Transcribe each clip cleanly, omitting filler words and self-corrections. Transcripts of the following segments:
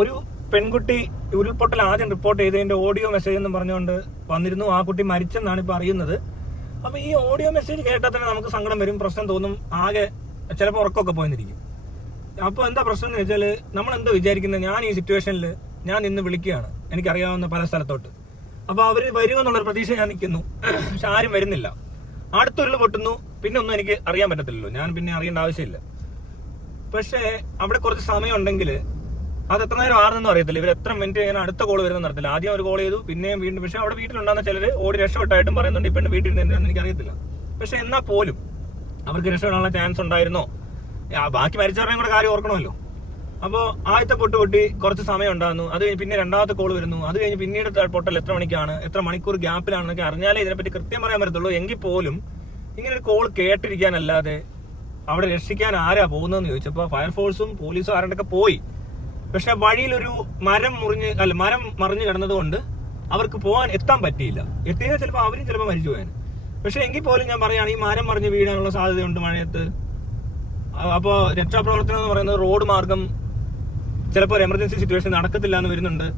ഒരു പെൺകുട്ടി ഉരുൾപൊട്ടൽ ആദ്യം റിപ്പോർട്ട് ചെയ്തതിന്റെ ഓഡിയോ മെസ്സേജ് എന്ന് പറഞ്ഞുകൊണ്ട് വന്നിരുന്നു. ആ കുട്ടി മരിച്ചെന്നാണ് ഇപ്പൊ അറിയുന്നത്. അപ്പൊ ഈ ഓഡിയോ മെസ്സേജ് കേട്ടാൽ തന്നെ നമുക്ക് സങ്കടം വരും, പ്രശ്നം തോന്നും, ആകെ ചിലപ്പോൾ ഉറക്കമൊക്കെ പോയിരിക്കും. അപ്പൊ എന്താ പ്രശ്നം എന്ന് വെച്ചാല് നമ്മൾ എന്താ വിചാരിക്കുന്നത്, ഞാൻ ഈ സിറ്റുവേഷനിൽ ഞാൻ ഇന്ന് വിളിക്കുകയാണ് എനിക്കറിയാവുന്ന പല സ്ഥലത്തോട്ട്. അപ്പൊ അവര് വരുമെന്നുള്ളൊരു പ്രതീക്ഷ ഞാൻ നിൽക്കുന്നു. പക്ഷെ ആരും വരുന്നില്ല. അടുത്തൊരു പൊട്ടുന്നു, പിന്നെ ഒന്നും എനിക്ക് അറിയാൻ പറ്റത്തില്ലല്ലോ, ഞാൻ പിന്നെ അറിയേണ്ട ആവശ്യമില്ല. പക്ഷേ അവിടെ കുറച്ച് സമയം ഉണ്ടെങ്കിൽ അത് എത്ര നേരം ആണെന്നൊന്നും അറിയത്തില്ല. ഇവർ എത്ര മിനിറ്റ് കഴിഞ്ഞാൽ അടുത്ത കോൾ വരുമെന്ന് അറിയത്തില്ല. ആദ്യം ഒരു കോൾ ചെയ്തു, പിന്നെയും വീണ്ടും. പക്ഷെ അവിടെ വീട്ടിലുണ്ടാകുന്ന ചിലർ ഓടി രക്ഷപ്പെട്ടായിട്ടും പറയുന്നുണ്ട്. ഇപ്പം വീട്ടിൽ നിന്ന് എനിക്ക് അറിയത്തില്ല. പക്ഷെ എന്നാൽ പോലും അവർക്ക് രക്ഷപ്പെടാനുള്ള ചാൻസ് ഉണ്ടായിരുന്നോ? ബാക്കി മരിച്ചവരുടെയും കൂടെ കാര്യം ഓർക്കണമല്ലോ. അപ്പോൾ ആദ്യത്തെ പൊട്ടി കുറച്ച് സമയം ഉണ്ടാകുന്നു. അത് കഴിഞ്ഞ് പിന്നെ രണ്ടാമത്തെ കോൾ വരുന്നു. അത് കഴിഞ്ഞ് പിന്നീട് പൊട്ടൽ എത്ര മണിക്കാണ്, എത്ര മണിക്കൂർ ഗ്യാപ്പിലാണെന്നൊക്കെ അറിഞ്ഞാലേ ഇതിനെപ്പറ്റി കൃത്യം പറയാൻ പറ്റത്തുള്ളൂ. എങ്കിൽ പോലും ഇങ്ങനെ ഒരു കോൾ കേട്ടിരിക്കാനല്ലാതെ അവിടെ രക്ഷിക്കാൻ ആരാ പോകുന്നതെന്ന് ചോദിച്ചപ്പോൾ ഫയർഫോഴ്സും പോലീസും ആരുടെയൊക്കെ പോയി. പക്ഷെ വഴിയിലൊരു മരം മറിഞ്ഞു കിടന്നതുകൊണ്ട് അവർക്ക് എത്താൻ പറ്റിയില്ല. എത്തിയാൽ ചിലപ്പോൾ അവരും ചിലപ്പോൾ മരിച്ചു പോയാൻ. പക്ഷെ എങ്കിൽ പോലും ഞാൻ പറയുകയാണ്, ഈ മരം മറിഞ്ഞ് വീഴാനുള്ള സാധ്യതയുണ്ട് മഴയത്ത്. അപ്പോൾ രക്ഷാപ്രവർത്തനം എന്ന് പറയുന്നത് റോഡ് മാർഗം ചിലപ്പോൾ ഒരു എമർജൻസി സിറ്റുവേഷൻ നടക്കത്തില്ല എന്ന് വരുന്നുണ്ട്.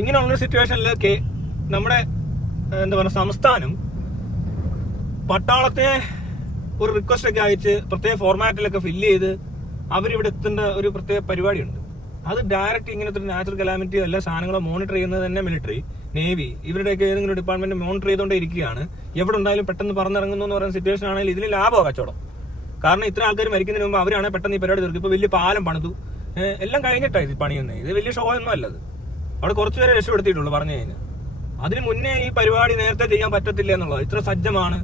ഇങ്ങനെയുള്ളൊരു സിറ്റുവേഷനിൽ നമ്മുടെ എന്താ പറയുക, സംസ്ഥാനം പട്ടാളത്തെ ഒരു റിക്വസ്റ്റ് ഒക്കെ അയച്ച് പ്രത്യേക ഫോർമാറ്റിലൊക്കെ ഫില്ല് ചെയ്ത് അവരിവിടെ എത്തേണ്ട ഒരു പ്രത്യേക പരിപാടിയുണ്ട്. അത് ഡയറക്റ്റ് ഇങ്ങനത്തെ ഒരു നാച്ചുറൽ കലാമിറ്റി എല്ലാ സാധനങ്ങളും മോണിറ്റർ ചെയ്യുന്നത് തന്നെ മിലിറ്ററി, നേവി, ഇവരുടെയൊക്കെ ഏതെങ്കിലും ഡിപ്പാർട്ട്മെന്റ് മോണിറ്റർ ചെയ്തുകൊണ്ടേ ഇരിക്കുകയാണ്. എവിടെ ഉണ്ടായാലും പെട്ടെന്ന് പറന്നിറങ്ങുന്നു എന്ന് പറയുന്ന സിറ്റുവേഷൻ ആണെങ്കിൽ ഇതിൽ ലാഭമോ കച്ചവടം. കാരണം ഇത്ര ആൾക്കാർ മരിക്കുന്നതിന് മുമ്പ് അവരാണ് പെട്ടെന്ന് ഈ പരിപാടി തീർക്കും. ഇപ്പൊ വലിയ പാലം പണിതു, എല്ലാം കഴിഞ്ഞിട്ടാണ് ഇത് പണിയുന്നത്. ഇത് വലിയ ഷോ ഒന്നും അല്ലത്. അവിടെ കുറച്ചുപേരെ രക്ഷപ്പെടുത്തിയിട്ടുള്ളൂ പറഞ്ഞു കഴിഞ്ഞാൽ. അതിന് മുന്നേ ഈ പരിപാടി നേരത്തെ ചെയ്യാൻ പറ്റത്തില്ല എന്നുള്ളത്, ഇത്ര സജ്ജമാണ്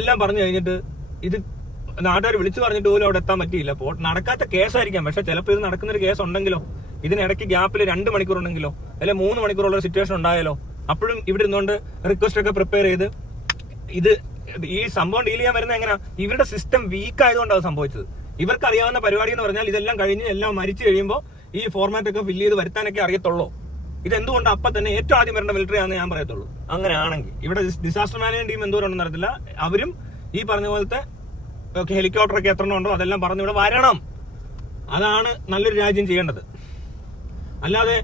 എല്ലാം പറഞ്ഞു കഴിഞ്ഞിട്ട് ഇത് നാട്ടുകാർ വിളിച്ചു പറഞ്ഞിട്ട് പോലും അവിടെ എത്താൻ പറ്റിയില്ല. നടക്കാത്ത കേസായിരിക്കാം, പക്ഷെ ചിലപ്പോൾ ഇത് നടക്കുന്നൊരു കേസ് ഉണ്ടെങ്കിലോ, ഇതിനിടയ്ക്ക് ഗ്യാപ്പിൽ 2 മണിക്കൂർ ഉണ്ടെങ്കിലോ, അല്ലെ 3 മണിക്കൂറുള്ള സിറ്റുവേഷൻ ഉണ്ടായാലോ, അപ്പോഴും ഇവിടെ ഇരുന്നുകൊണ്ട് റിക്വസ്റ്റ് ഒക്കെ പ്രിപ്പയർ ചെയ്ത് ഈ സംഭവം ഡീൽ ചെയ്യാൻ വരുന്നത് എങ്ങനെയാ? ഇവരുടെ സിസ്റ്റം വീക്ക് ആയതുകൊണ്ടാണ് സംഭവിച്ചത്. ഇവർക്ക് അറിയാവുന്ന പരിപാടി എന്ന് പറഞ്ഞാൽ ഇതെല്ലാം കഴിഞ്ഞ് എല്ലാം മരിച്ചു കഴിയുമ്പോൾ ഈ ഫോർമാറ്റ് ഒക്കെ ഫില്ല് ചെയ്ത് വരുത്താനൊക്കെ അറിയത്തുള്ളൂ. ഇതെന്തുകൊണ്ട് അപ്പം തന്നെ ഏറ്റവും ആദ്യം വരേണ്ട മിലിറ്ററി ആണെന്ന് ഞാൻ പറയത്തുള്ളൂ. അങ്ങനെയാണെങ്കിൽ ഇവിടെ ഡിസാസ്റ്റർ മാനേജ്മെന്റ് ടീം എന്തോരം അറിയത്തില്ല. അവരും ഈ പറഞ്ഞ പോലത്തെ ഹെലികോപ്റ്ററൊക്കെ എത്ര ഉണ്ടോ അതെല്ലാം പറഞ്ഞ് ഇവിടെ വരണം. അതാണ് നല്ലൊരു രാജ്യം ചെയ്യേണ്ടത്. അല്ലാതെ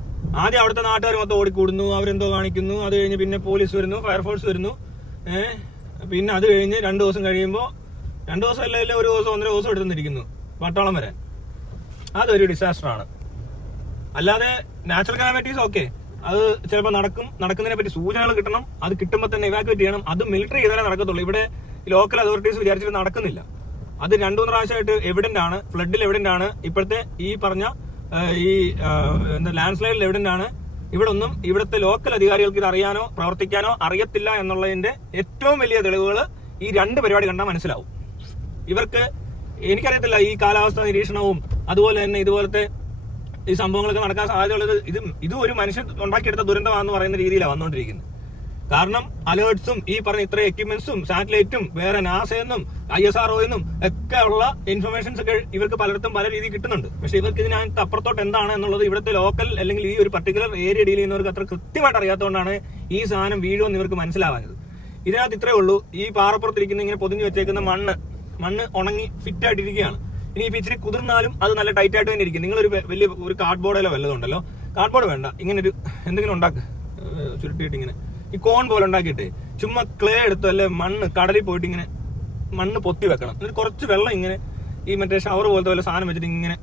ആദ്യം അവിടുത്തെ നാട്ടുകാർ മൊത്തം ഓടിക്കൂടുന്നു, അവരെന്തോ കാണിക്കുന്നു, അത് കഴിഞ്ഞ് പിന്നെ പോലീസ് വരുന്നു, ഫയർഫോഴ്സ് വരുന്നു, പിന്നെ അത് കഴിഞ്ഞ് 2 ദിവസം കഴിയുമ്പോൾ 2 ദിവസം അല്ല, 1 ദിവസം 1.5 ദിവസം എടുത്തിരിക്കുന്നു പട്ടാളം വരാൻ. അതൊരു ഡിസാസ്റ്ററാണ്. അല്ലാതെ നാച്ചുറൽ കലാമിറ്റീസ് ഓക്കെ, അത് ചിലപ്പോൾ നടക്കുന്നതിനെ പറ്റി സൂചനകൾ കിട്ടണം. അത് കിട്ടുമ്പോൾ തന്നെ ഇവാക്യുവേറ്റ് ചെയ്യണം. അത് മിലിറ്ററി ചെയ്താലേ നടക്കത്തുള്ളൂ. ഇവിടെ ലോക്കൽ അതോറിറ്റീസ് വിചാരിച്ചിട്ട് നടക്കുന്നില്ല. അത് 2-3 പ്രാവശ്യമായിട്ട് എവിഡന്റ് ആണ്, ഫ്ലഡിൽ എവിഡന്റ് ആണ്, ഇപ്പോഴത്തെ ഈ പറഞ്ഞ ലാൻഡ് സ്ലൈഡിൽ എവിഡന്റ് ആണ്. ഇവിടുത്തെ ലോക്കൽ അധികാരികൾക്ക് ഇത് അറിയാനോ പ്രവർത്തിക്കാനോ അറിയത്തില്ല എന്നുള്ളതിന്റെ ഏറ്റവും വലിയ തെളിവുകൾ ഈ 2 പരിപാടി കണ്ടാൽ മനസ്സിലാവും. ഇവർക്ക് എനിക്കറിയത്തില്ല, ഈ കാലാവസ്ഥ നിരീക്ഷണവും അതുപോലെ തന്നെ ഇതുപോലത്തെ ഈ സംഭവങ്ങളൊക്കെ നടക്കാൻ സാധ്യതയുള്ളത് ഇതും ഒരു മനുഷ്യൻ ഉണ്ടാക്കിയെടുത്ത ദുരന്തമാണെന്ന് പറയുന്ന രീതിയിലാണ് വന്നുകൊണ്ടിരിക്കുന്നത്. കാരണം അലേർട്സും ഈ പറഞ്ഞ ഇത്ര എക്യുപ്മെന്റ്സും സാറ്റലൈറ്റും വേറെ നാസയെന്നും ISRO എന്നും ഒക്കെ ഉള്ള ഇൻഫർമേഷൻസ് ഒക്കെ ഇവർക്ക് പലയിടത്തും പല രീതിയിൽ കിട്ടുന്നുണ്ട്. പക്ഷെ ഇവർക്ക് ഇതിനകത്ത് അപ്പുറത്തോട്ട് എന്താണ് എന്നുള്ളത് ഇവിടുത്തെ ലോക്കൽ അല്ലെങ്കിൽ ഈ ഒരു പർട്ടിക്കുലർ ഏരിയ ഡീൽ ചെയ്യുന്നവർക്ക് അത്ര കൃത്യമായിട്ട് അറിയാത്തതുകൊണ്ടാണ് ഈ സാധനം വീഴുമെന്ന് ഇവർക്ക് മനസ്സിലാവാഞ്ഞത്. ഇതിനകത്ത് ഇത്രേ ഉള്ളൂ, ഈ പാറപ്പുറത്തിരിക്കുന്ന ഇങ്ങനെ പൊതിഞ്ഞു വെച്ചേക്കുന്ന മണ്ണ് ഉണങ്ങി ഫിറ്റ് ആയിട്ടിരിക്കുകയാണ്. ഇനി ഇപ്പൊ ഇച്ചിരി കുതിർന്നാലും അത് നല്ല ടൈറ്റ് ആയിട്ട് തന്നെ ഇരിക്കും. നിങ്ങളൊരു വലിയ ഒരു കാർഡ്ബോർഡിലോ വല്ലതുണ്ടല്ലോ, കാർഡ്ബോർഡ് വേണ്ട, ഇങ്ങനെ ഒരു എന്തെങ്കിലും ചുരുട്ടിയിട്ട് ഇങ്ങനെ ഈ കോൺ പോലെ ഉണ്ടാക്കിയിട്ട് ചുമ്മാ ക്ലേ എടുത്തു അല്ലെ കടലിൽ പോയിട്ട് ഇങ്ങനെ മണ്ണ് പൊത്തി വെക്കണം. എന്നിട്ട് കുറച്ച് വെള്ളം ഇങ്ങനെ ഈ മറ്റേ ഷവർ പോലത്തെ വല്ല സാധനം വെച്ചിട്ട് ഇങ്ങനെ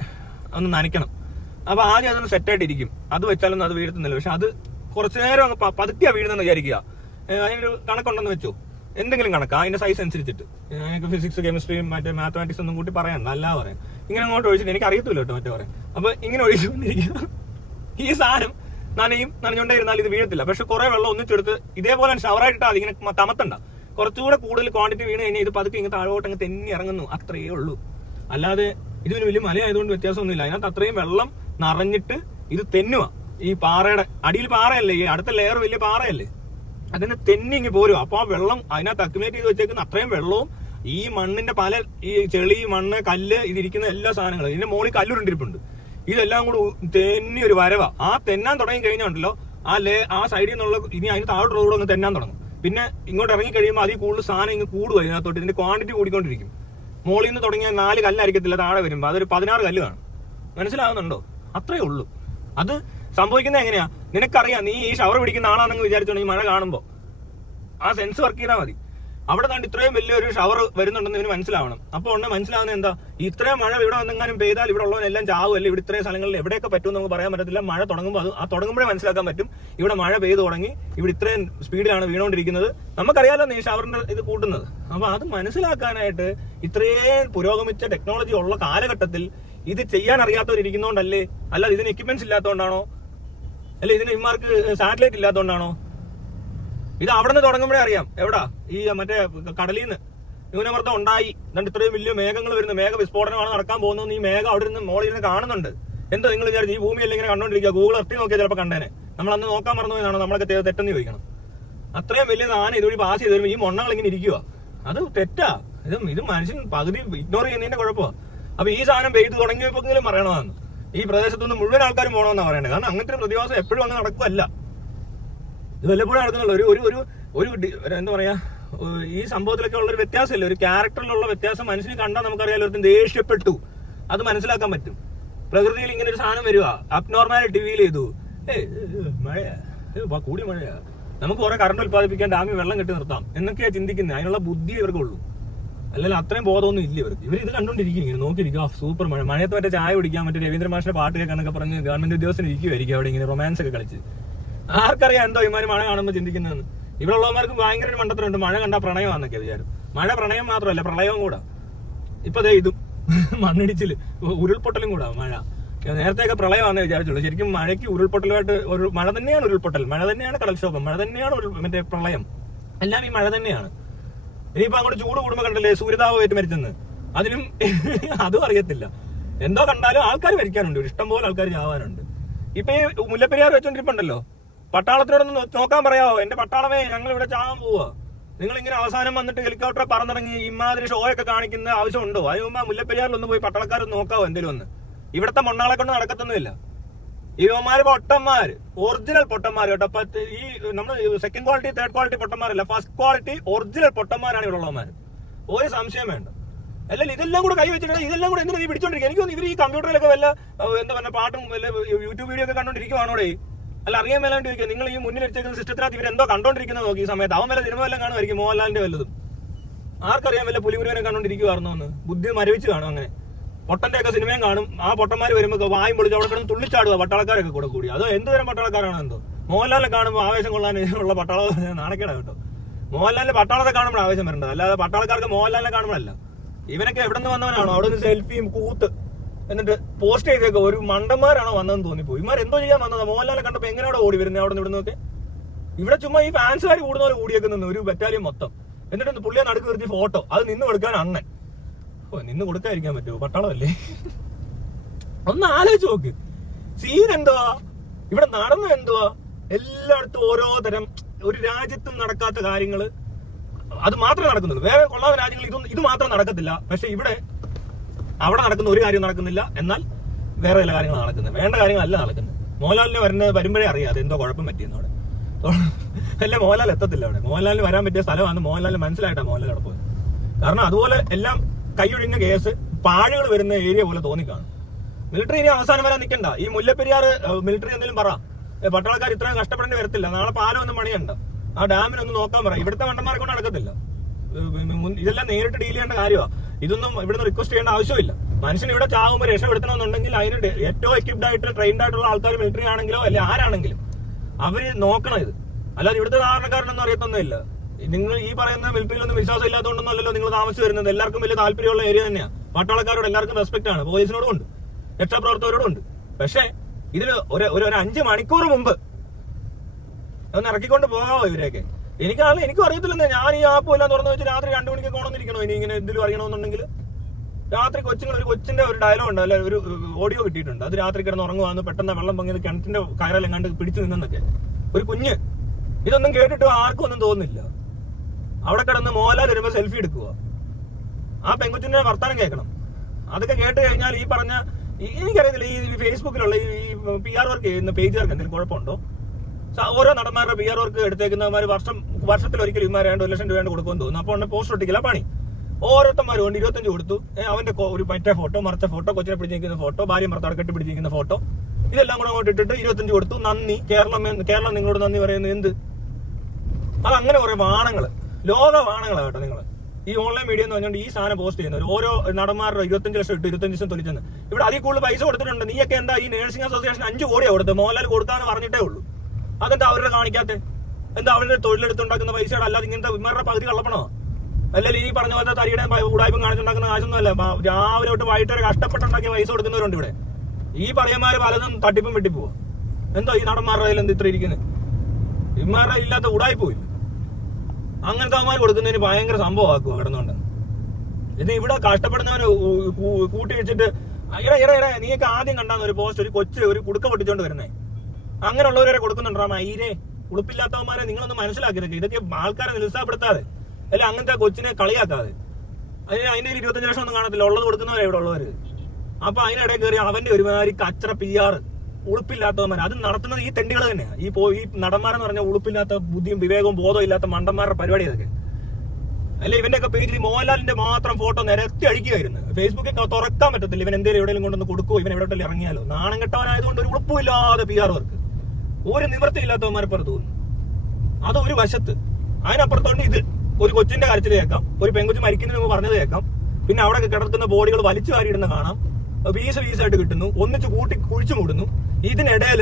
ഒന്ന് നനയ്ക്കണം. അപ്പൊ ആദ്യം അതൊന്ന് സെറ്റായിട്ടിരിക്കും. അത് വെച്ചാലൊന്നും അത് വീഴത്തുന്നില്ല. പക്ഷെ അത് കുറച്ചു നേരം അങ്ങ് പതുക്കിയാ വീഴുന്നെന്ന് വിചാരിക്കുക. അതിനൊരു കണക്കുണ്ടെന്ന് വെച്ചോ, എന്തെങ്കിലും കണക്കാ അതിന്റെ സൈസ് അനുസരിച്ചിട്ട്. എനിക്ക് ഫിസിക്സ് കെമിസ്ട്രി മറ്റേ മാത്തമാറ്റിക്സ് ഒന്നും കൂട്ടി പറയണ്ട, അല്ലാതെ പറയാം. ഇങ്ങനെ അങ്ങോട്ട് ഒഴിച്ചിട്ട് എനിക്ക് അറിയത്തില്ല കേട്ടോ മറ്റേ പറയാം. അപ്പൊ ഇങ്ങനെ ഒഴിച്ചുകൊണ്ടിരിക്കുക, ഈ സാധനം നനഞ്ഞുകൊണ്ടേ ഇരുന്നാൽ ഇത് വീഴത്തില്ല. പക്ഷെ കുറെ വെള്ളം ഒന്നിച്ചെടുത്ത് ഇതേപോലെ ഷവറായിട്ടാ അതിങ്ങനെ തമത്തണ്ട. കുറച്ചുകൂടെ കൂടുതൽ ക്വാണ്ടിറ്റി വീണ് കഴിഞ്ഞാൽ ഇത് പതുക്കെ ഇങ്ങനെ താഴോട്ട് അങ്ങ് തെന്നി ഇറങ്ങുന്നു, അത്രയേ ഉള്ളൂ. അല്ലാതെ ഇതൊരു വലിയ മലയായതുകൊണ്ട് വ്യത്യാസമൊന്നുമില്ല. അതിനകത്ത് അത്രയും വെള്ളം നിറഞ്ഞിട്ട് ഇത് തെന്നുക. ഈ പാറയുടെ അടിയിൽ പാറയല്ലേ, ഈ അടുത്ത ലെയർ വലിയ പാറയല്ലേ, അതിനെ തെന്നിങ്ങി പോരും. അപ്പൊ ആ വെള്ളം അതിനകത്ത് അക്യുമുലേറ്റ് ചെയ്ത് വെച്ചേക്കുന്ന അത്രയും വെള്ളവും ഈ മണ്ണിന്റെ ഈ ചെളി, മണ്ണ്, കല്ല്, ഇതിരിക്കുന്ന എല്ലാ സാധനങ്ങളും, ഇതിന്റെ മുകളിൽ കല്ലുരുണ്ടിരിപ്പുണ്ട്. ഇതെല്ലാം കൂടെ തെന്നി ഒരു വരവാ. ആ തെന്നാൻ തുടങ്ങി കഴിഞ്ഞുണ്ടല്ലോ, ആ സൈഡിൽ നിന്നുള്ള ഇനി അതിന് താഴോട്ടുള്ള കൂടെ ഒന്ന് തെന്നാൻ തുടങ്ങും. പിന്നെ ഇങ്ങോട്ട് ഇറങ്ങി കഴിയുമ്പോൾ അതിൽ കൂടുതൽ സാധനം ഇങ്ങ് കൂടുക. ഇതിനകത്തോട്ട് ഇതിന്റെ ക്വാണ്ടിറ്റി കൂടിക്കൊണ്ടിരിക്കും. മോളിൽ നിന്ന് തുടങ്ങിയ 4 കല്ലായിരിക്കത്തില്ല താഴെ വരുമ്പോൾ, അതൊരു 16 കല്ല് കാണും. മനസ്സിലാവുന്നുണ്ടോ? അത്രേ ഉള്ളൂ. അത് സംഭവിക്കുന്നത് എങ്ങനെയാ? നിനക്കറിയാം, നീ ഈ ഷവർ പിടിക്കുന്ന ആളാണെന്ന് വിചാരിച്ചോണ്ട് ഈ മഴ കാണുമ്പോൾ ആ സെൻസ് വർക്ക് ചെയ്താൽ മതി. അവിടെ കണ്ട് ഇത്രയും വലിയൊരു ഷവർ വരുന്നുണ്ടെന്ന് ഇവന് മനസ്സിലാവണം. അപ്പോൾ ഉണ്ട് മനസ്സിലാവുന്നത് എന്താ, ഇത്രയും മഴ ഇവിടെ വന്നെങ്ങാനും പെയ്താൽ ഇവിടെ ഉള്ളവനെല്ലാം ചാവുമല്ലേ, ഇവിടെ ഇത്രയും സ്ഥലങ്ങളിൽ എവിടെയൊക്കെ പറ്റും നമുക്ക് പറയാൻ പറ്റത്തില്ല. മഴ തുടങ്ങുമ്പോൾ അത് തുടങ്ങുമ്പോഴേ മനസ്സിലാക്കാൻ പറ്റും ഇവിടെ മഴ പെയ്തു തുടങ്ങി, ഇവിടെ ഇത്രയും സ്പീഡിലാണ് വീണുകൊണ്ടിരിക്കുന്നത്. നമുക്കറിയാലോ നീ ഷവറിന്റെ ഇത് കൂട്ടുന്നത്. അപ്പൊ അത് മനസ്സിലാക്കാനായിട്ട് ഇത്രയും പുരോഗമിച്ച ടെക്നോളജി ഉള്ള കാലഘട്ടത്തിൽ ഇത് ചെയ്യാൻ അറിയാത്തവരിയ്ക്കുന്നോണ്ടല്ലേ? അല്ലാതെ ഇതിന് എക്യുപ്മെന്റ്സ് ഇല്ലാത്തതുകൊണ്ടാണോ? അല്ലെ ഇതിന് ഇമാർക്ക് സാറ്റലൈറ്റ് ഇല്ലാത്തതുകൊണ്ടാണോ? ഇത് അവിടെ നിന്ന് തുടങ്ങുമ്പോഴേ അറിയാം എവിടാ ഈ മറ്റേ കടലിൽ നിന്ന് ന്യൂനമർദ്ദം ഉണ്ടായി, എന്നിട്ട് ഇത്രയും വലിയ മേഘങ്ങൾ വരുന്നു, മേഘ വിസ്ഫോടനമാണ് നടക്കാൻ പോകുന്നത്. ഈ മേഘം അവിടെ നിന്ന് മോളിൽ നിന്ന് കാണുന്നുണ്ട്. എന്താ നിങ്ങൾ വിചാരിച്ചു ഈ ഭൂമിയെല്ലാം ഇങ്ങനെ കണ്ടോണ്ടിരിക്കുക? ഗൂഗിൾ എർത്തി നോക്കിയാൽ ചിലപ്പോൾ കണ്ടേനെ. നമ്മൾ അന്ന് നോക്കാൻ മറന്നുപോയതാണോ നമ്മളൊക്കെ തെറ്റെന്ന് ചോദിക്കണം. അത്രയും വലിയ സാധനം ഇതുവഴി പാസ് ചെയ്ത് വരുമ്പോൾ ഈ മൊണ്ണകൾ ഇങ്ങനെ ഇരിക്കുക, അത് തെറ്റാ. ഇത് മനുഷ്യൻ പകുതി ഇഗ്നോർ ചെയ്യുന്നതിന്റെ കുഴപ്പമാണ്. അപ്പൊ ഈ സാധനം പെയ്ത് തുടങ്ങിയപ്പോഴെങ്കിലും പറയണമെന്ന് ഈ പ്രദേശത്തുനിന്ന് മുഴുവൻ ആൾക്കാരും പോകണമെന്നാണ് പറയേണ്ടത്. കാരണം അങ്ങനത്തെ ഒരു പ്രതിഭാസം എപ്പോഴും അങ്ങ് നടക്കുകയല്ല, ഇത് വല്ലപ്പോഴും നടക്കുന്നുള്ളൂ. ഒരു എന്താ പറയാ, ഈ സംഭവത്തിലൊക്കെ ഉള്ള ഒരു വ്യത്യാസമില്ല, ഒരു ക്യാരക്ടറിലുള്ള വ്യത്യാസം മനുഷ്യന് കണ്ടാൽ നമുക്കറിയാലോ. ഒരു ദേഷ്യപ്പെട്ടു, അത് മനസ്സിലാക്കാൻ പറ്റും. പ്രകൃതിയിൽ ഇങ്ങനെ ഒരു സാധനം വരിക, അബ്നോർമാലിറ്റി ഫീൽ ചെയ്തു, മഴയാ, കൂടി മഴയാ, നമുക്ക് കുറെ കറണ്ട് ഉത്പാദിപ്പിക്കാൻ ഡാമിൽ വെള്ളം കെട്ടി നിർത്താം എന്നൊക്കെയാ ചിന്തിക്കുന്നത്. അതിനുള്ള ബുദ്ധി ഇവർക്കുള്ളൂ, അല്ലെങ്കിൽ അത്രയും ബോധമൊന്നും ഇല്ല ഇവർക്ക്. ഇത് കണ്ടോണ്ടിരിക്കും, ഇങ്ങനെ നോക്കിയിരിക്കുക, സൂപ്പർ മഴ, മഴയത്ത് മറ്റേ ചായ കുടിക്കാൻ, മറ്റേ രവീന്ദ്ര മാഷിന്റെ പാട്ട് കേൾക്കാന്നൊക്കെ പറഞ്ഞ് ഗവൺമെന്റ് ഉദ്യോഗസ്ഥന് ഇരിക്കുമായിരിക്കും അവിടെ ഇങ്ങനെ റൊമാൻസ് ഒക്കെ കളിച്ച്. ആർക്കറിയാം എന്തോ ഇമാര് മഴ കാണുമ്പോൾ ചിന്തിക്കുന്നതെന്ന്. ഇവിടെ ഉള്ളവന്മാർക്ക് ഭയങ്കര ഒരു മണ്ടത്തരമുണ്ട്, മഴ കണ്ടാൽ പ്രണയമാണെന്നൊക്കെ വിചാരം. മഴ പ്രണയം മാത്രമല്ല, പ്രളയവും കൂടാ. ഇപ്പൊ ദേ ഇതും മണ്ണിടിച്ചില്, ഉരുൾപൊട്ടലും കൂടാ മഴ. നേരത്തെയൊക്കെ പ്രളയമാണെന്ന് വിചാരിച്ചുള്ളൂ. ശരിക്കും മഴയ്ക്ക് ഉരുൾപൊട്ടലുമായിട്ട് ഒരു മഴ തന്നെയാണ് ഉരുൾപൊട്ടൽ, മഴ തന്നെയാണ് കടൽക്ഷോഭം, മഴ തന്നെയാണ് മറ്റേ പ്രളയം, എല്ലാം ഈ മഴ തന്നെയാണ്. ഇനിയിപ്പോ അങ്ങോട്ട് ചൂട് കൂടുമ്പോ കണ്ടല്ലേ സൂര്യതാപമായിട്ട് മരിച്ചെന്ന്, അതിനും അതും അറിയത്തില്ല. എന്തോ കണ്ടാലും ആൾക്കാർ മരിക്കാനുണ്ട്, ഇഷ്ടംപോലെ ആൾക്കാർ ചാവാനുണ്ട്. ഇപ്പൊ ഈ മുല്ലപ്പെരിയാർ വെച്ചോണ്ടിരിപ്പുണ്ടല്ലോ, പട്ടാളത്തിനോടൊന്ന് നോക്കാൻ പറയാവോ? എന്റെ പട്ടാളമേ, ഞങ്ങൾ ഇവിടെ ചാവാൻ പോവാ, നിങ്ങൾ ഇങ്ങനെ അവസാനം വന്നിട്ട് ഹെലികോപ്റ്റർ പറന്നിറങ്ങി ഇമാതിരി ഷോ ഒക്കെ കാണിക്കുന്ന ആവശ്യമുണ്ടോ? അതിന് മുമ്പ് മുല്ലപ്പെരിയാറിലൊന്ന് പോയി പട്ടാളക്കാരൊന്ന് നോക്കാവോ എന്തെങ്കിലും ഒന്ന്. ഇവിടത്തെ മണ്ണാളെ കൊണ്ട് നടക്കത്തൊന്നുമില്ല. ഇവന്മാര് പൊട്ടന്മാര്, ഒറിജിനൽ പൊട്ടന്മാര് കേട്ടോ. ഈ നമ്മൾ സെക്കൻഡ് ക്വാളിറ്റി തേർഡ് ക്വാളിറ്റി പൊട്ടന്മാരല്ല, ഫസ്റ്റ് ക്വാളിറ്റി ഒറിജിനൽ പൊട്ടന്മാരാണ് ഇവിടെ ഉള്ളവന്മാര്, ഒരു സംശയം വേണ്ട. അല്ലെങ്കിൽ ഇതെല്ലാം കൂടെ കൈ വെച്ചിട്ട് ഇതെല്ലാം കൂടെ എന്തിനാ നീ പിടിച്ചോണ്ടിരിക്കുക? എനിക്കൊന്നും ഇവർ ഈ കമ്പ്യൂട്ടറിലൊക്കെ വല്ല എന്താ പറഞ്ഞ പാട്ടും വല്ല യൂട്യൂബ് വീഡിയോ ഒക്കെ കണ്ടോണ്ടിരിക്കുവാണോടെ? അല്ല അറിയാൻ മേലാണ്ട് ചോദിക്കുക. നിങ്ങൾ ഈ മുന്നിൽ വെച്ചേക്കുന്ന സിസ്റ്റത്തിനകത്ത് ഇവരെന്തോ കണ്ടോണ്ടിരിക്കുന്നത് നോക്കി ഈ സമയത്ത്. അവൻ വല്ല സിനിമ എല്ലാം കാണുമായിരിക്കും, മോഹൻലാലിന്റെ വല്ലതും. ആർക്കറിയാൻ വല്ല പുലിമുരുവനെ കണ്ടോണ്ടിരിക്കുവായിരുന്നോ എന്ന്? ബുദ്ധി മരവിച്ച് കാണും. അങ്ങനെ പൊട്ടന്റെ ഒക്കെ സിനിമയും കാണും. ആ പൊട്ടന്മാർ വരുമ്പോൾ വായും പൊളിച്ച് അവിടെ കിടന്ന് തുള്ളിച്ചാടുക പട്ടാളക്കാരൊക്കെ കൂടെ കൂടി. അതോ എന്തുതരം പട്ടാളക്കാരാണ് എന്തോ? മോഹൻലാലിനെ കാണുമ്പോൾ ആവേശം കൊള്ളാനുള്ള പട്ടാള നാണക്കേടാ കേട്ടോ. മോഹൻലാലിന്റെ പട്ടാളത്തെ കാണുമ്പോൾ ആവേശം വരേണ്ടത്, അല്ലാതെ പട്ടാളക്കാർക്ക് മോഹൻലാലിനെ കാണുമ്പോഴല്ല. ഇവനൊക്കെ എവിടെ നിന്ന് വന്നവനാണോ? അവിടെ നിന്ന് സെൽഫിയും കൂത്ത് എന്നിട്ട് പോസ്റ്റ് ചെയ്തേക്കെ ഒരു മണ്ടന്മാരാണോ വന്നതെന്ന് തോന്നിപ്പോയി. ഇമാർ എന്തോ ചെയ്യാൻ വന്നതാ? മോഹൻലാലിനെ കണ്ടപ്പോ എങ്ങനെയാണ് ഓടി വരുന്നത് അവിടെ നിന്ന് ഇവിടെ നിന്നൊക്കെ? ഇവിടെ ചുമ്മാ ഈ ഫാൻസുകാർ കൂടുന്നവരെ കൂടിയൊക്കെ നിന്ന് ഒരു ബറ്റാലിയൻ മൊത്തം. എന്നിട്ട് പുള്ളിയെ നടുക്ക് നിർത്തി ഫോട്ടോ, അത് നിന്ന് കൊടുക്കാൻ അണ്ണൻ. നിന്ന് കൊടുക്കാതിരിക്കാൻ പറ്റുമോ? പട്ടാളമല്ലേ? ഒന്ന് ആലോചിച്ച് നോക്ക്, സീൻ എന്തുവാ ഇവിടെ നടന്നു, എന്തുവാ? എല്ലായിടത്തും ഓരോ തരം, ഒരു രാജ്യത്തും നടക്കാത്ത കാര്യങ്ങള് അത് മാത്രമേ നടക്കുന്നുള്ളൂ. വേറെ കൊള്ളാത്ത രാജ്യങ്ങൾ ഇത് മാത്രം നടക്കത്തില്ല. പക്ഷെ ഇവിടെ അവിടെ നടക്കുന്ന ഒരു കാര്യം നടക്കുന്നില്ല, എന്നാൽ വേറെ ചില കാര്യങ്ങൾ നടക്കുന്നത്. വേണ്ട കാര്യങ്ങളല്ല നടക്കുന്നത്. മോഹൻലാലിന് വരുമ്പോഴേ അറിയാം അത് എന്തോ കുഴപ്പം പറ്റിയെന്ന്. അവിടെ അല്ല മോഹൻലാൽ എത്തത്തില്ല അവിടെ. മോഹൻലാലിന് വരാൻ പറ്റിയ സ്ഥലമാണ് മോഹൻലാലിന് മനസ്സിലായിട്ടാണ് മോഹൻലാൽ അവിടെ പോയത്. കാരണം അതുപോലെ എല്ലാം കൈയൊഴിഞ്ഞ കേസ്, പാഴുകൾ വരുന്ന ഏരിയ പോലെ തോന്നിക്കാണും. മിലിറ്ററി ഇനി അവസാനം വരാൻ നിൽക്കണ്ട. ഈ മുല്ലപ്പെരിയാർ മിലിറ്ററി എന്തെങ്കിലും പറ, പട്ടാളക്കാർ ഇത്രയും കഷ്ടപ്പെടേണ്ടി വരത്തില്ല. നാളെ പാലം ഒന്നും പണിയണ്ട, ആ ഡാമിനൊന്ന് നോക്കാൻ പറ. ഇവിടുത്തെ മണ്ടന്മാരെ കൊണ്ട് നടക്കത്തില്ല. ഇതെല്ലാം നേരിട്ട് ഡീൽ ചെയ്യേണ്ട കാര്യമാണ്. ഇതൊന്നും ഇവിടുന്ന് റിക്വസ്റ്റ് ചെയ്യേണ്ട ആവശ്യമില്ല. മനുഷ്യൻ ഇവിടെ ചാവുമ്പോൾ രക്ഷപ്പെടുത്തണമെന്നുണ്ടെങ്കിൽ അതിന് ഏറ്റവും എക്യുപ്ഡ് ആയിട്ട് ട്രെയിൻഡ് ആയിട്ടുള്ള ആൾക്കാർ മിലിറ്ററി ആണെങ്കിലോ അല്ലെ ആരാണെങ്കിലും അവര് നോക്കണം ഇത്. അല്ലാതെ ഇവിടുത്തെ സാധാരണക്കാരനൊന്നും അറിയത്തൊന്നുമില്ല. നിങ്ങൾ ഈ പറയുന്ന മിലിറ്ററിയിലൊന്നും വിശ്വാസം ഇല്ലാത്തതുകൊണ്ടൊന്നും അല്ലല്ലോ നിങ്ങൾ താമസിച്ച് വരുന്നത്. എല്ലാവർക്കും വലിയ താല്പര്യമുള്ള ഏരിയ തന്നെയാണ്. പട്ടാളക്കാരോട് എല്ലാവർക്കും റെസ്പെക്ട് ആണ്, പോലീസിനോടും ഉണ്ട്, രക്ഷാപ്രവർത്തകരോടും ഉണ്ട്. പക്ഷെ ഇതിൽ ഒരു 5 മണിക്കൂർ മുമ്പ് ഒന്ന് ഇറക്കിക്കൊണ്ട് പോകാമോ ഇവരെയൊക്കെ? എനിക്കും അറിയത്തില്ലെന്നേ. ഞാൻ ഈ ആപ്പ് എല്ലാം തുറന്നു വെച്ച് രാത്രി 2 മണിക്ക് കൊണ്ടിരിക്കണോ ഇനി ഇങ്ങനെ എന്തെങ്കിലും അറിയണമെന്നുണ്ടെങ്കിൽ? രാത്രി ഒരു കൊച്ചിന്റെ ഒരു ഡയലോഗ് ഉണ്ട്, അല്ലെ ഒരു ഓഡിയോ കിട്ടിയിട്ടുണ്ട്. അത് രാത്രി കിടന്ന് ഉറങ്ങുവാന്ന് പെട്ടെന്ന് വെള്ളം പൊങ്ങിയത് കിണറ്റിന്റെ കയറെല്ലാം കണ്ട് പിടിച്ചു നിന്നൊക്കെ ഒരു കുഞ്ഞ്. ഇതൊന്നും കേട്ടിട്ട് ആർക്കും ഒന്നും തോന്നുന്നില്ല. അവിടെ കിടന്ന് മോഹൻലാൽ വരുമ്പോ സെൽഫി എടുക്കുക. ആ പെൺകുച്ചിന്റെ വർത്താനം കേൾക്കണം. അതൊക്കെ കേട്ട് കഴിഞ്ഞാൽ ഈ പറഞ്ഞ എനിക്കറിയത്തില്ല, ഈ ഫേസ്ബുക്കിലുള്ള ഈ PR വർക്ക് ചെയ്യുന്ന പേജുകാർക്ക് എന്തെങ്കിലും കുഴപ്പമുണ്ടോ? ഓരോ നടന്മാരുടെ PR വർക്ക് എടുത്തേക്കുന്നവന്മാർ വർഷത്തിലൊരിക്കലും ഇമാർ 2 ലക്ഷം രൂപ കൊടുക്കുമെന്ന് തോന്നുന്നു. അപ്പോൾ പോസ്റ്റർ ഒട്ടിക്കില്ല പണി. ഓരോരുത്തന്മാരും കൊണ്ട് 25 കൊടുത്തു. അവന്റെ ഒരു മറ്റേ ഫോട്ടോ, മറച്ച ഫോട്ടോ, കൊച്ചിനെ പിടിച്ചിരിക്കുന്ന ഫോട്ടോ, ഭാര്യ ഭർത്താവ് കെട്ടി പിടിച്ചിരിക്കുന്ന ഫോട്ടോ, ഇതെല്ലാം കൂടെ അങ്ങോട്ട് ഇട്ടിട്ട് 25 കൊടുത്തു, നന്ദി കേരളം നിങ്ങളോട് നന്ദി പറയുന്നത് എന്ത്? അതങ്ങനെ കുറെ വാണങ്ങള്, ലോക വാണങ്ങളാണ് കേട്ടോ നിങ്ങൾ. ഈ ഓൺലൈൻ മീഡിയ എന്ന് പറഞ്ഞുകൊണ്ട് ഈ സാധനം പോസ്റ്റ് ചെയ്യുന്നത് ഓരോ നടന്മാരുടെ 25 ലക്ഷം ഇട്ട് 25 ലക്ഷം തൊലിച്ചെന്ന്. ഇവിടെ അതിൽ കൂടുതൽ പൈസ കൊടുത്തിട്ടുണ്ട്. നീയൊക്കെ എന്താ ഈ നഴ്സിംഗ് അസോസിയേഷൻ 5 കോടിയാണ് കൊടുത്തത്, മോഹൻലാൽ കൊടുക്കാന്ന് പറഞ്ഞിട്ടേ ഉള്ളൂ. അതെന്താ അവരുടെ കാണിക്കാത്തെ? എന്താ അവരുടെ തൊഴിലെടുത്തുണ്ടാക്കുന്ന പൈസയുടെ അല്ലാതെ ഇങ്ങനത്തെ ഇവരുടെ പകുതി കള്ളപ്പണോ? അല്ലെങ്കിൽ ഈ പറഞ്ഞ പോലത്തെ തരിയുടെ ഉടായ്പം കാണിച്ചുണ്ടാക്കുന്ന കാശൊന്നുമല്ല. രാവിലെ തൊട്ട് വൈകിട്ട് വരെ കഷ്ടപ്പെട്ടുണ്ടാക്കിയ പൈസ കൊടുക്കുന്നവരുണ്ട് ഇവിടെ. ഈ പറയന്മാര് പലതും തട്ടിപ്പും വെട്ടിപ്പോവാ. എന്തോ ഈ നടന്മാരുടെ കയ്യിൽ എന്ത് ഇത്ര ഇരിക്കുന്നത്? ഇവന്മാരുടെ ഇല്ലാത്ത ഉടായ്പ പോയി അങ്ങനത്തെ അവന്മാർ കൊടുക്കുന്നതിന് ഭയങ്കര സംഭവമാക്കുക കിടന്നുകൊണ്ട്. ഇത് ഇവിടെ കഷ്ടപ്പെടുന്നവന് കൂട്ടി വെച്ചിട്ട് നീയൊക്കെ ആദ്യം കണ്ടാന്ന് ഒരു പോസ്റ്റ്, ഒരു കൊച്ച് ഒരു കുടുക്ക പൊട്ടിച്ചോണ്ട് വരുന്നേ, അങ്ങനെയുള്ളവരെ കൊടുക്കുന്നുണ്ടോ മയിരെ? ഉളുപ്പില്ലാത്തവന്മാരെ നിങ്ങളൊന്ന് മനസ്സിലാക്കിയതൊക്കെ. ഇതൊക്കെ ആൾക്കാരെ നിരുത്സാഹപ്പെടുത്താതെ, അല്ല അങ്ങനത്തെ കൊച്ചിനെ കളിയാക്കാതെ. അതിന്റെ 25 ലക്ഷം ഒന്നും കാണത്തില്ല, ഉള്ളത് കൊടുക്കുന്നവരെ ഇവിടെ ഉള്ളവര്. അപ്പൊ അതിനിടയിൽ കയറി അവന്റെ ഒരുമാതിരി കച്ചറ PR ഉളുപ്പില്ലാത്തവന്മാർ. അത് നടത്തുന്നത് ഈ തെണ്ടികൾ തന്നെയാണ്. ഈ നടന്മാരെന്ന് പറഞ്ഞാൽ ഉളുപ്പില്ലാത്ത ബുദ്ധിയും വിവേകവും ബോധവും ഇല്ലാത്ത മണ്ടന്മാരുടെ പരിപാടി അതൊക്കെ. അല്ലെ ഇവന്റെ ഒക്കെ പേജിൽ മോഹൻലാലിന്റെ മാത്രം ഫോട്ടോ നിരത്തി അടിക്കുകയായിരുന്നു. ഫേസ്ബുക്കിൽ തുറക്കാൻ പറ്റത്തില്ല. ഇവൻ എന്തെങ്കിലും എവിടെയെങ്കിലും കൊണ്ടൊന്ന് കൊടുക്കുമോ, ഇവൻ എവിടെയെങ്കിലും ഇറങ്ങിയാലോ? നാണം കെട്ടവനായതുകൊണ്ട് ഒരു ഉളുപ്പില്ലാതെ PR വർക്ക്, ഒരു നിവൃത്തിയില്ലാത്തവന്മാരെ പുറത്ത് തോന്നുന്നു. അത് ഒരു വശത്ത്. അതിനപ്പുറത്തോണ്ട് ഇത് ഒരു കൊച്ചിന്റെ കരച്ചിൽ കേൾക്കാം, ഒരു പെങ്കൊച്ച് മരിക്കുന്നതിന് മുമ്പ് പറഞ്ഞത് കേൾക്കാം, പിന്നെ അവിടെ കിടക്കുന്ന ബോഡികൾ വലിച്ചു വാരിയിടുന്ന കാണാം, വീസായിട്ട് കിട്ടുന്നു, ഒന്നിച്ച് കൂട്ടി കുഴിച്ചു മൂടുന്നു. ഇതിനിടയിൽ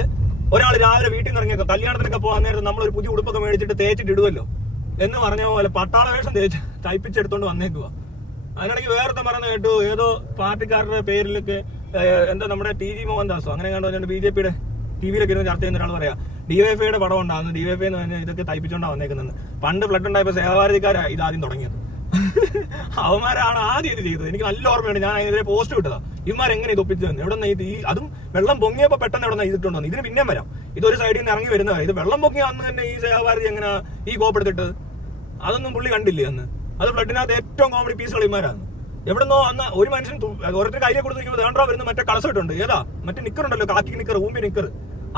ഒരാൾ രാവിലെ വീട്ടിൽ നിന്ന് ഇറങ്ങിയൊക്കെ കല്യാണത്തിനൊക്കെ പോകാൻ നേരത്തെ നമ്മളൊരു പുതിയ ഉടുപ്പൊക്കെ മേടിച്ചിട്ട് തേച്ചിട്ട് ഇടുമല്ലോ എന്ന് പറഞ്ഞ പോലെ പട്ടാള വേഷം തയ്പ്പിച്ചെടുത്തോണ്ട് വന്നേക്കുക. അതിനിടയ്ക്ക് വേറെ പറയുന്നത് കേട്ടു, ഏതോ പാർട്ടിക്കാരുടെ പേരിലൊക്കെ എന്താ നമ്മുടെ TG മോഹൻദാസോ അങ്ങനെ കണ്ടു പറഞ്ഞുകൊണ്ട് BJPയുടെ TV-യിലൊക്കെ ഇരുന്ന് ചർച്ച ചെയ്യുന്ന ഒരാൾ പറയാ DYFIയുടെ പടം ഉണ്ടാകുന്നു, DYFI എന്ന് പറഞ്ഞാൽ ഇതൊക്കെ തയ്പ്പിച്ചോണ്ടാണ് വന്നേക്കുന്നത്. പണ്ട് ഫ്ലഡ് ഉണ്ടായപ്പോ സേവാഭാരതിക്കാരാണ് ഇതാദ്യം തുടങ്ങിയത്. അവന്മാരാണ് ആദ്യം ഇത് ചെയ്തത്. എനിക്ക് നല്ല ഓർമ്മയുണ്ട്, ഞാൻ അതിനെതിരെ പോസ്റ്റ് വിട്ടതാ. ഇവന്മാരെങ്ങനെ ഇത് ഒപ്പിച്ചു തന്നെ? എവിടെ ഈ അതും വെള്ളം പൊങ്ങിയപ്പോ പെട്ടെന്ന് എവിടെ ചെയ്തിട്ടുണ്ടോ? ഇതിന് പിന്നെ വരാം. ഇതൊരു സൈഡിൽ നിന്ന് ഇറങ്ങി വരുന്നവരാ. ഇത് വെള്ളം പൊങ്ങിയ അന്ന് തന്നെ ഈ സേവാഭാരതി എങ്ങനെ ഈ കോപ്പെടുത്തിട്ടത്? അതൊന്നും പുള്ളി കണ്ടില്ലേ അന്ന്? അത് ഫ്ലഡിനകത്ത് ഏറ്റവും കോമഡി പീസുകൾ ഇമാരാണ്. എവിടെന്നോ അന്ന് ഒരു മനുഷ്യൻ ഓരോരുത്തർ കയ്യെ കൊടുത്തിരിക്കുമ്പോൾ വേണ്ടോ വരുന്ന മറ്റേ കളസം ഇട്ടുണ്ട്. ഏതാ മറ്റേ നിക്കറുണ്ടല്ലോ, കാക്കി നിക്കർ, ഊമ്പി നിക്കർ,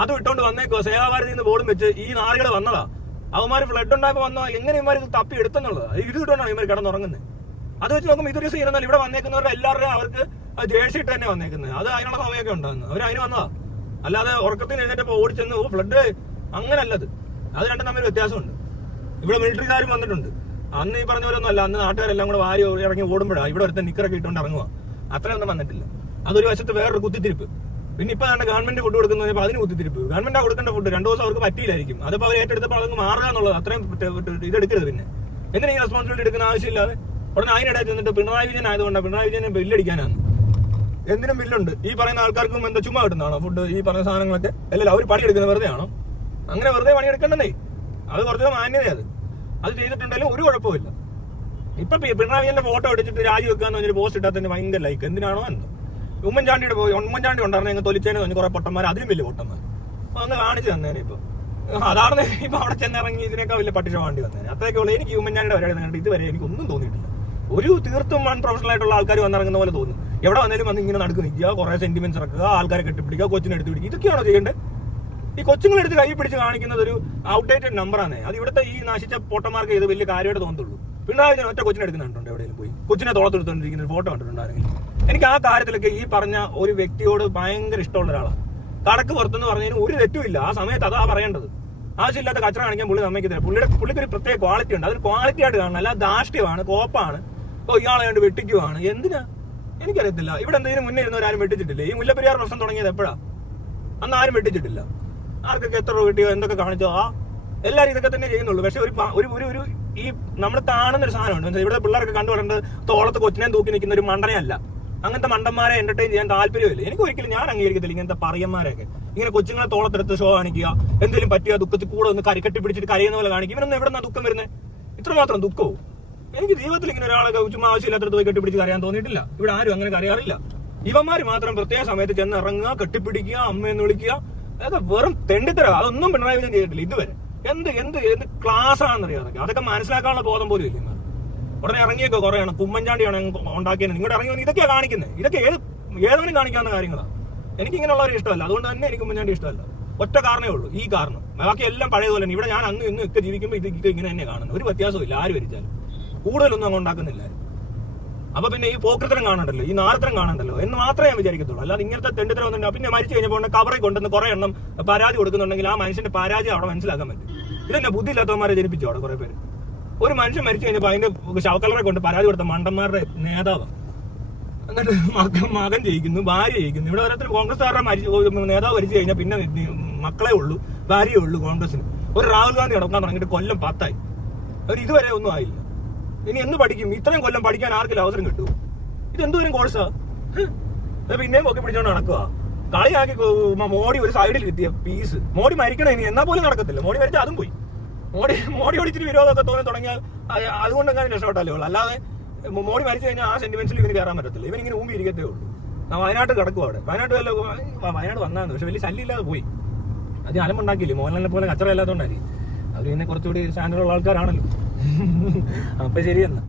അത് ഇട്ടോണ്ട് വന്നേക്കോ. സേവാഭാരതി നിന്ന് ബോർഡും വെച്ച് ഈ നാളുകൾ വന്നതാ. അവന്മാര് ഫ്ലഡ് ഉണ്ടായപ്പോ വന്നോ എങ്ങനെ ഇവന്മാർ ഇത് തപ്പി എടുത്തെന്നുള്ളത്. ഇത് കിട്ടുകൊണ്ടാണ് ഇവർ കിടന്നുറങ്ങുന്നത്. അത് വെച്ച് നോക്കുമ്പോൾ ഇതൊരു സീൻ എന്നാൽ ഇവിടെ വന്നേക്കുന്നവരുടെ എല്ലാവരുടെയും അവർക്ക് ജേഴ്സി ഇട്ട് തന്നെ വന്നേക്കുന്നത്. അത് അതിനുള്ള സമയമൊക്കെ ഉണ്ടാകുന്നു. അവർ അതിന് വന്നതാ. അല്ലാതെ ഉറക്കത്തിന് എഴുന്നേറ്റപ്പോ ഓടിച്ചെന്ന് ഫ്ലഡ് അങ്ങനല്ലത്. അത് രണ്ടും തമ്മിൽ വ്യത്യാസമുണ്ട്. ഇവിടെ മിലിറ്ററിക്കാരും വന്നിട്ടുണ്ട്. അന്ന് ഈ പറഞ്ഞ പോലെ ഒന്നും അല്ല. അന്ന് നാട്ടുകാരെല്ലാം കൂടെ വാരി ഇറങ്ങി ഓടുമ്പോഴാണ് ഇവിടെ ഒരുത്തൻ നിക്കറൊക്കെ ഇട്ടുകൊണ്ട് ഇറങ്ങുക. അത്രയൊന്നും വന്നിട്ടില്ല. അതൊരു വശത്ത് വേറൊരു കുത്തിത്തിരിപ്പ്. പിന്നെ ഇപ്പൊ തന്നെ ഗവൺമെന്റ് ഫുഡ് കൊടുക്കുന്നതിന് അതിന് കുത്തിത്തിരിപ്പ്. ഗവൺമെന്റ് കൊടുക്കേണ്ട ഫുഡ് 2 ദിവസം അവർക്ക് പറ്റിയില്ലായിരിക്കും. അതിപ്പോ അവർ ഏറ്റെടുത്തപ്പോൾ അതങ്ങ് മാറുക എന്നുള്ളത്. അത്രയും ഇതെടുക്കരുത്. പിന്നെ എന്തിനാ ഈ റെസ്പോൺസിബിലിറ്റി എടുക്കുന്ന ആവശ്യമില്ലാതെ ഉടനെ അതിനിടെ ചെന്നിട്ട് പിണറായി വിജയൻ ആയതുകൊണ്ട് പിണറായി വിജയനെ ബില്ലടിക്കാനാണ്. എന്തിനും ബില്ലുണ്ട്. ഈ പറയുന്ന ആൾക്കാർക്കും എന്താ ചുമ്മാ കിട്ടുന്നതാണോ ഫുഡ്? ഈ പറഞ്ഞ സാധനങ്ങളൊക്കെ അല്ലല്ലോ അവർ പണിയെടുക്കുന്നത് വെറുതെ ആണോ? അങ്ങനെ വെറുതെ പണിയെടുക്കണ്ടേ? അത് കുറച്ച് മാന്യതയത്. അത് ചെയ്തിട്ടുണ്ടെങ്കിലും ഒരു കുഴപ്പമില്ല. ഇപ്പൊ പിണറായി വിജയന്റെ ഫോട്ടോ എടുത്തിട്ട് രാജിവെക്കാന്ന് പറഞ്ഞൊരു പോസ്റ്റ് ഇട്ടാത്തതിന് ഭയങ്കര ലൈക്ക്. എന്തിനാണോ എന്തോ. ഉമ്മൻചാണ്ടിയുടെ ഉമ്മൻചാണ്ടി ഉണ്ടായിരുന്നു തൊലിച്ചേനെ പറഞ്ഞ് കുറെ പൊട്ടന്മാർ, അതിലും വലിയ പൊട്ടന്മാർ ഒന്ന് കാണിച്ചു തന്നേനെ. ഇപ്പൊ അതാണ് ഇപ്പൊ അവിടെ ചെന്നിറങ്ങി ഇതിനൊക്കെ വലിയ പട്ടിഷ വേണ്ടി വന്നേനെ. അത്രയൊക്കെ ഉള്ളൂ. എനിക്ക് ഉമ്മൻചാണ്ടിയുടെ പരിപാടി കണ്ടിട്ട് ഇതുവരെ എനിക്കൊന്നും തോന്നിയിട്ടില്ല. ഒരു തീർത്തും അൺപ്രൊഫഷണൽ ആയിട്ടുള്ള ആൾക്കാർ വന്നിറങ്ങുന്ന പോലെ തോന്നും. എവിടെ വന്നാലും വന്ന് ഇങ്ങനെ നടക്ക് നിൽക്കുക, കുറെ സെന്റിമെന്റ്സ് ഇറക്കുക, ആൾക്കാരെ കെട്ടിപ്പിടിക്കുക, കൊച്ചിനെ എടുത്ത് പിടിക്കുക. ഇതൊക്കെയാണോ ചെയ്യേണ്ടത്? ഈ കൊച്ചുങ്ങളെടുത്ത് കൈ പിടിച്ച് കാണിക്കുന്നത് ഒരു ഔട്ട്ഡേറ്റഡ് നമ്പറാണ്. അത് ഇവിടുത്തെ ഈ നശിച്ച പൊട്ടന്മാർക്ക് ഇത് വലിയ കാര്യമായിട്ട് തോന്നത്തുള്ളൂ. പിണറായി വിജയൻ ഒറ്റ കൊച്ചിനെ എടുക്കുന്നുണ്ടോ? എവിടെയും പോയി കൊച്ചിനെ തോളത്തെടുത്തോണ്ടിരിക്കുന്ന ഒരു ഫോട്ടോ കണ്ടിട്ടുണ്ടായിരുന്നു. എനിക്ക് ആ കാര്യത്തിലൊക്കെ ഈ പറഞ്ഞ ഒരു വ്യക്തിയോട് ഭയങ്കര ഇഷ്ടമുള്ള ഒരാളാണ്. കടക്ക് പുറത്തെന്ന് പറഞ്ഞതിന് ഒരു തെറ്റുമില്ല. ആ സമയത്ത് അതാ പറയേണ്ടത്. ആവശ്യമില്ലാത്ത കച്ചറ കാണിക്കാൻ പുള്ളി സമ്മതിക്കത്തില്ല. പുള്ളിക്ക് ഒരു പ്രത്യേക ക്വാളിറ്റി ഉണ്ട്. അതിന് ക്വാളിറ്റി ആയിട്ട് കാണണം. അല്ല ധാർഷ്ട്യമാണ്, കോപ്പാണ്. ഇയാളെ കണ്ട് വെട്ടിക്കുവാണ്. എന്തിനാ എനിക്കറിയത്തില്ല. ഇവിടെ എന്തെങ്കിലും മുന്നേ ഇരുന്നവരാരും വെട്ടിച്ചിട്ടില്ല. ഈ മുല്ലപ്പെരിയാർ പ്രശ്നം തുടങ്ങിയത് എപ്പോഴാ? അന്ന് ആരും വെട്ടിച്ചിട്ടില്ല. ആർക്കൊക്കെ എത്ര രൂപ കിട്ടിയോ എന്തൊക്കെ കാണിച്ചോ എല്ലാവരും ഇതൊക്കെ തന്നെ ചെയ്യുന്നുള്ളൂ. പക്ഷെ ഒരു ഈ നമ്മൾ കാണുന്നൊരു സാധനമുണ്ട്. ഇവിടെ പിള്ളേർക്ക് കണ്ടുപറേണ്ടത് തോളത്ത് കൊച്ചിനെ തൂക്കി നിൽക്കുന്ന ഒരു മണ്ടനെയല്ല. അങ്ങനത്തെ മണ്ടന്മാരെ എന്റർടൈൻ ചെയ്യാൻ താല്പര്യമില്ല. എനിക്ക് ഒരിക്കലും ഞാൻ അംഗീകരിക്കത്തില്ല ഇങ്ങനത്തെ പറയന്മാരെയൊക്കെ. ഇങ്ങനെ കൊച്ചുങ്ങളെ തോളത്തെടുത്ത് ഷോ കാണിക്കുക, എന്തെങ്കിലും പറ്റിയ ദുഃഖത്തിൽ കൂടെ ഒന്ന് കരിക്കട്ടി പിടിച്ചിട്ട് കരയുന്ന പോലെ കാണിക്കും. ഇവനൊന്നും എവിടെ നിന്നാ ദുഃഖം വരുന്നത്? ഇത്രമാത്രം ദുഃഖവും എനിക്ക് ജീവിതത്തിൽ ഇങ്ങനെ ഒരാളൊക്കെ ചുമ്മാ ആവശ്യമില്ലാത്തത് പോയി കെട്ടിപ്പിടിച്ച് കരയാൻ തോന്നിയിട്ടില്ല. ഇവിടെ ആരും അങ്ങനെ കരയാറില്ല. ഇവന്മാര് മാത്രം പ്രത്യേക സമയത്ത് ചെന്ന് ഇറങ്ങുക, കെട്ടിപ്പിടിക്കുക, അമ്മയെന്ന് വിളിക്കുക. അതൊക്കെ വെറും തെണ്ടിത്തരം. അതൊന്നും പിണറായി വിജയൻ ചെയ്തിട്ടില്ല ഇതുവരെ. എന്ത് ക്ലാസ് ആണെന്നറിയാം. അതൊക്കെ മനസ്സിലാക്കാനുള്ള ബോധം പോലും ഇല്ല. ഉടനെ ഇറങ്ങിയൊക്കെ കുറയാണ്. ഉമ്മൻചാണ്ടിയാണ് ഉണ്ടാക്കിയത്. നിങ്ങളുടെ ഇറങ്ങി ഇതൊക്കെയാ കാണിക്കുന്നത്. ഇതൊക്കെ ഏതെങ്കിലും കാണിക്കാവുന്ന കാര്യങ്ങളാണ്. എനിക്ക് ഇങ്ങനെയുള്ളവരെ ഇഷ്ടമല്ല. അതുകൊണ്ട് തന്നെ എനിക്ക് ഉമ്മൻചാണ്ടി ഇഷ്ടമല്ല. ഒറ്റ കാരണമേ ഉള്ളൂ, ഈ കാരണം. ബാക്കി എല്ലാം പഴയതുപോലെ തന്നെ. ഇവിടെ ഞാൻ അന്ന് ഇന്നും ഒക്കെ ജീവിക്കുമ്പോൾ ഇത് ഇങ്ങനെ തന്നെ കാണുന്നത്. ഒരു വ്യത്യാസവും ഇല്ല. ആര് ഭരിച്ചാലും കൂടുതലൊന്നും അങ്ങ് ഉണ്ടാക്കുന്നില്ല. അപ്പൊ പിന്നെ ഈ പോക്കൃത്തരം കാണണ്ടല്ലോ, ഈ നാരത്തരം കാണണ്ടല്ലോ എന്ന് മാത്രമേ ഞാൻ വിചാരിക്കത്തുള്ളൂ. അല്ലാതെ ഇങ്ങനത്തെ തെണ്ടിത്തരം ഒന്നും. പിന്നെ മരിച്ചു കഴിഞ്ഞപ്പോൾ കവറിൽ കൊണ്ടുവന്ന് കുറെ എണ്ണം പരാതി കൊടുക്കുന്നുണ്ടെങ്കിൽ ആ മനുഷ്യന്റെ പരാജയം അവിടെ മനസ്സിലാക്കാൻ പറ്റും. ഇതെന്നെ ബുദ്ധിയില്ലാത്തവന്മാരെ ജനിപ്പിച്ചു അവിടെ കുറെ പേര്. ഒരു മനുഷ്യൻ മരിച്ചു കഴിഞ്ഞപ്പോൾ അതിന്റെ ശവക്കലറെ കൊണ്ട് പരാതി കൊടുത്ത മണ്ടന്മാരുടെ നേതാവ്, എന്നിട്ട് മകൻ ജയിക്കുന്നു, ഭാര്യ ജയിക്കുന്നു. ഇവിടെ ഓരോരുത്തർ കോൺഗ്രസ്സുകാരുടെ നേതാവ് മരിച്ചു കഴിഞ്ഞാൽ പിന്നെ മക്കളെ ഉള്ളൂ, ഭാര്യയേ ഉള്ളൂ കോൺഗ്രസിന്. ഒരു രാഹുൽ ഗാന്ധി നടക്കാൻ തുടങ്ങിയിട്ട് കൊല്ലം 10 അവർ ഇതുവരെ ഒന്നും ആയില്ല. ഇനി എന്ന് പഠിക്കും? ഇത്രയും കൊല്ലം പഠിക്കാൻ ആർക്കെങ്കിലും അവസരം കിട്ടുമോ? ഇതെന്തോരം കോഴ്സാ? പിന്നെയും പൊക്കി പിടിച്ചോണ്ട് നടക്കുക. കളിയാക്കി മോഡി ഒരു സൈഡിൽ എത്തിയ പീസ്. മോഡി മരിക്കണം ഇനി, എന്നാ പോലും നടക്കത്തില്ല. മോഡി മരിച്ചാൽ അതും പോയി. മോഡിയോട് ഇച്ചിരി വിരോധമൊക്കെ തോന്നി തുടങ്ങിയാൽ അതുകൊണ്ട് അങ്ങനെ രക്ഷപ്പെട്ടല്ലേ ഉള്ളൂ. അല്ലാതെ മോഡി മരിച്ചു കഴിഞ്ഞാൽ ആ സെന്റിമെന്റ്സിൽ ഇവന് കയറാൻ പറ്റത്തില്ല. ഇവനിങ്ങനെ ഊമ്പി ഇരിക്കത്തേ ഉള്ളൂ. വയനാട്ട് കിടക്കും അവിടെ. വയനാട് വന്നാന്ന്, പക്ഷെ വലിയ ശല്യമില്ലാതെ പോയി. അത് അലമുണ്ടാക്കിയില്ലേ, മോഹൻലാലിനെ പോലെ കച്ചറ ഇല്ലാത്തതുകൊണ്ടായിരിക്കും. അവർ പിന്നെ കുറച്ചുകൂടി സ്റ്റാൻഡേർഡുള്ള ആൾക്കാരാണല്ലോ. അപ്പൊ ശരിയെന്നാ.